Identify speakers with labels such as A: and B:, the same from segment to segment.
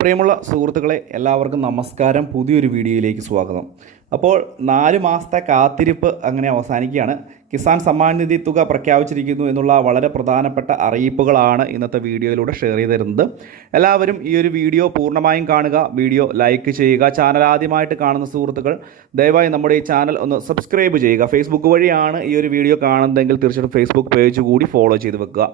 A: പ്രിയമുള്ള സുഹൃത്തുക്കളെ എല്ലാവർക്കും നമസ്കാരം. പുതിയൊരു വീഡിയോയിലേക്ക് സ്വാഗതം. അപ്പോൾ നാല് മാസത്തെ കാത്തിരിപ്പ് അങ്ങനെ അവസാനിക്കുകയാണ്. കിസാൻ സമ്മാൻ നിധി തുക പ്രഖ്യാപിച്ചിരിക്കുന്നു എന്നുള്ള വളരെ പ്രധാനപ്പെട്ട അറിയിപ്പുകളാണ് ഇന്നത്തെ വീഡിയോയിലൂടെ ഷെയർ ചെയ്ത് തരുന്നത് എല്ലാവരും ഈ ഒരു വീഡിയോ പൂർണമായും കാണുക വീഡിയോ ലൈക്ക് ചെയ്യുക ചാനൽ ആദ്യമായിട്ട് കാണുന്ന സുഹൃത്തുക്കൾ ദയവായി നമ്മുടെ ഈ ചാനൽ ഒന്ന് സബ്സ്ക്രൈബ് ചെയ്യുക. ഫേസ്ബുക്ക് വഴിയാണ് ഈ ഒരു വീഡിയോ കാണുന്നതെങ്കിൽ തീർച്ചയായിട്ടും ഫേസ്ബുക്ക് പേജ് കൂടി ഫോളോ ചെയ്ത് വെക്കുക.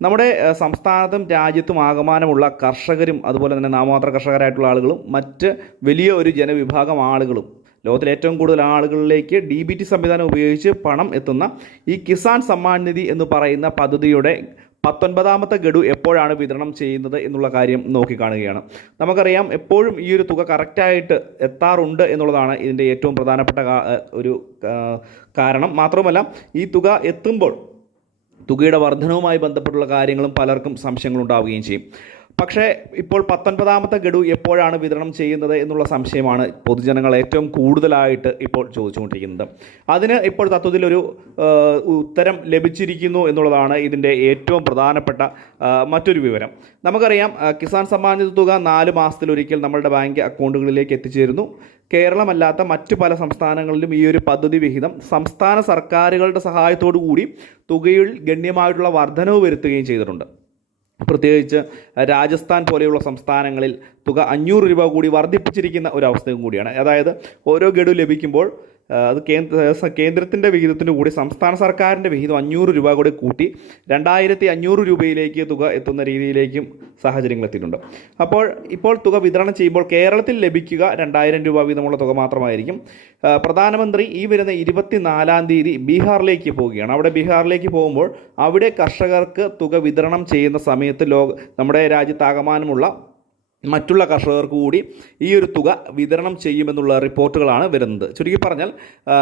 A: നമ്മുടെ സംസ്ഥാനത്തും രാജ്യത്തും ആകമാനമുള്ള കർഷകരും അതുപോലെ തന്നെ നാമമാത്ര കർഷകരായിട്ടുള്ള ആളുകളും മറ്റ് വലിയ ഒരു ജനവിഭാഗം ആളുകളും ലോകത്തിലെ ഏറ്റവും കൂടുതൽ ആളുകളിലേക്ക് ഡി ബി ടി സംവിധാനം ഉപയോഗിച്ച് പണം എത്തുന്ന ഈ കിസാൻ സമ്മാൻ നിധി എന്ന് പറയുന്ന പദ്ധതിയുടെ പത്തൊൻപതാമത്തെ ഗഡു എപ്പോഴാണ് വിതരണം ചെയ്യുന്നത് എന്നുള്ള കാര്യം നോക്കിക്കാണുകയാണ് നമുക്കറിയാം എപ്പോഴും ഈ ഒരു തുക കറക്റ്റായിട്ട് എത്താറുണ്ട് എന്നുള്ളതാണ് ഇതിന്റെ ഏറ്റവും പ്രധാനപ്പെട്ട ഒരു കാരണം. മാത്രമല്ല ഈ തുക എത്തുമ്പോൾ തുകയുടെ വർധനവുമായി ബന്ധപ്പെട്ടുള്ള കാര്യങ്ങളും പലർക്കും സംശയങ്ങളുണ്ടാവുകയും ചെയ്യും. പക്ഷേ ഇപ്പോൾ പത്തൊൻപതാമത്തെ ഗഡു എപ്പോഴാണ് വിതരണം ചെയ്യുന്നത് എന്നുള്ള സംശയമാണ് പൊതുജനങ്ങൾ ഏറ്റവും കൂടുതലായിട്ട് ഇപ്പോൾ ചോദിച്ചുകൊണ്ടിരിക്കുന്നത്. അതിന് ഇപ്പോൾ തത്വത്തിലൊരു ഉത്തരം ലഭിച്ചിരിക്കുന്നു എന്നുള്ളതാണ് ഇതിന്റെ ഏറ്റവും പ്രധാനപ്പെട്ട മറ്റൊരു വിവരം. നമുക്കറിയാം കിസാൻ സമ്മാൻ നിധി തുക നാല് മാസത്തിലൊരിക്കൽ നമ്മളുടെ ബാങ്ക് അക്കൗണ്ടുകളിലേക്ക് എത്തിച്ചേരുന്നു. കേരളമല്ലാത്ത മറ്റു പല സംസ്ഥാനങ്ങളിലും ഈ ഒരു പദ്ധതി വിഹിതം സംസ്ഥാന സർക്കാരുകളുടെ സഹായത്തോടു കൂടി തുകയിൽ ഗണ്യമായിട്ടുള്ള വർധനവ് വരുത്തുകയും ചെയ്തിട്ടുണ്ട്. പ്രത്യേകിച്ച് രാജസ്ഥാൻ പോലെയുള്ള സംസ്ഥാനങ്ങളിൽ തുക അഞ്ഞൂറ് രൂപ കൂടി വർദ്ധിപ്പിച്ചിരിക്കുന്ന ഒരു അവസ്ഥയും കൂടിയാണ്. അതായത് ഓരോ ഗഡു ലഭിക്കുമ്പോൾ അത് കേന്ദ്ര കേന്ദ്രത്തിന്റെ വിഹിതത്തിന് കൂടി സംസ്ഥാന സർക്കാരിന്റെ വിഹിതം അഞ്ഞൂറ് രൂപ കൂടി കൂട്ടി രണ്ടായിരത്തി അഞ്ഞൂറ് രൂപയിലേക്ക് തുക എത്തുന്ന രീതിയിലേക്കും സാഹചര്യങ്ങൾ എത്തിയിട്ടുണ്ട്. അപ്പോൾ ഇപ്പോൾ തുക വിതരണം ചെയ്യുമ്പോൾ കേരളത്തിൽ ലഭിക്കുക രണ്ടായിരം രൂപ വീതമുള്ള തുക മാത്രമായിരിക്കും. പ്രധാനമന്ത്രി ഈ വരുന്ന ഇരുപത്തിനാലാം തീയതി ബീഹാറിലേക്ക് പോവുകയാണ്. അവിടെ ബീഹാറിലേക്ക് പോകുമ്പോൾ അവിടെ കർഷകർക്ക് തുക വിതരണം ചെയ്യുന്ന സമയത്ത് ലോക നമ്മുടെ രാജ്യത്താകമാനമുള്ള മറ്റുള്ള കർഷകർക്ക് കൂടി ഈ ഒരു തുക വിതരണം ചെയ്യുമെന്നുള്ള റിപ്പോർട്ടുകളാണ് വരുന്നത്. ചുരുക്കി പറഞ്ഞാൽ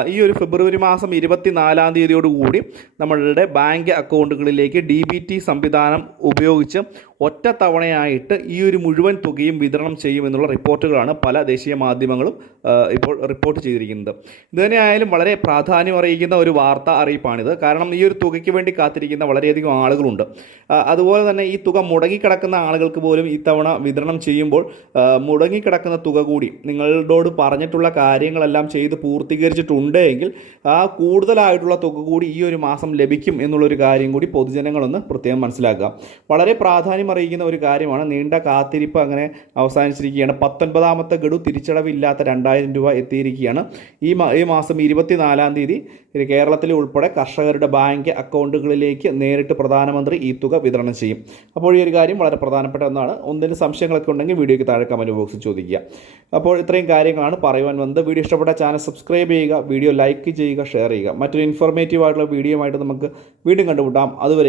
A: ഈ ഒരു ഫെബ്രുവരി മാസം ഇരുപത്തിനാലാം തീയതിയോടുകൂടി നമ്മളുടെ ബാങ്ക് അക്കൗണ്ടുകളിലേക്ക് ഡി ബി ടി സംവിധാനം ഉപയോഗിച്ച് ഒറ്റ തവണയായിട്ട് ഈ ഒരു മുഴുവൻ തുകയും വിതരണം ചെയ്യുമെന്നുള്ള റിപ്പോർട്ടുകളാണ് പല ദേശീയ മാധ്യമങ്ങളും ഇപ്പോൾ റിപ്പോർട്ട് ചെയ്തിരിക്കുന്നത്. ഇതുതന്നെയായാലും വളരെ പ്രാധാന്യം അറിയിക്കുന്ന ഒരു വാർത്ത അറിയിപ്പാണിത്. കാരണം ഈ ഒരു തുകയ്ക്ക് വേണ്ടി കാത്തിരിക്കുന്ന വളരെയധികം ആളുകളുണ്ട്. അതുപോലെ തന്നെ ഈ തുക മുടങ്ങിക്കിടക്കുന്ന ആളുകൾക്ക് പോലും ഇത്തവണ വിതരണം ചെയ്യുമ്പോൾ മുടങ്ങിക്കിടക്കുന്ന തുക കൂടി നിങ്ങളോട് പറഞ്ഞിട്ടുള്ള കാര്യങ്ങളെല്ലാം ചെയ്ത് പൂർത്തീകരിച്ചിട്ടുണ്ട് എങ്കിൽ ആ കൂടുതലായിട്ടുള്ള തുക കൂടി ഈ ഒരു മാസം ലഭിക്കും എന്നുള്ളൊരു കാര്യം കൂടി പൊതുജനങ്ങളൊന്ന് പ്രത്യേകം മനസ്സിലാക്കുക. വളരെ പ്രാധാന്യം അറിയിക്കുന്ന ഒരു കാര്യമാണ് നീണ്ട കാത്തിരിപ്പ് അങ്ങനെ അവസാനിച്ചിരിക്കുകയാണ്. പത്തൊൻപതാമത്തെ ഗഡു തിരിച്ചടവില്ലാത്ത രണ്ടായിരം രൂപ എത്തിയിരിക്കുകയാണ്. ഈ ഈ മാസം ഇരുപത്തിനാലാം തീയതി കേരളത്തിലെ ഉൾപ്പെടെ കർഷകരുടെ ബാങ്ക് അക്കൗണ്ടുകളിലേക്ക് നേരിട്ട് പ്രധാനമന്ത്രി ഈ തുക വിതരണം ചെയ്യും. അപ്പോൾ ഈ ഒരു കാര്യം വളരെ പ്രധാനപ്പെട്ട ഒന്നാണ്. ഒന്നിന് സംശയങ്ങളൊക്കെ ഉണ്ടെങ്കിൽ വീഡിയോയ്ക്ക് താഴെ കമന്റ് ബോക്സിൽ ചോദിക്കുക. അപ്പോൾ ഇത്രയും കാര്യങ്ങളാണ് പറയുവാൻ വന്നത്. വീഡിയോ ഇഷ്ടപ്പെട്ട ചാനൽ സബ്സ്ക്രൈബ് ചെയ്യുക വീഡിയോ ലൈക്ക് ചെയ്യുക ഷെയർ ചെയ്യുക. മറ്റൊരു ഇൻഫോർമേറ്റീവ് ആയിട്ടുള്ള വീഡിയോ ആയിട്ട് നമുക്ക് വീണ്ടും കണ്ടുമുട്ടാം. അതുവരെ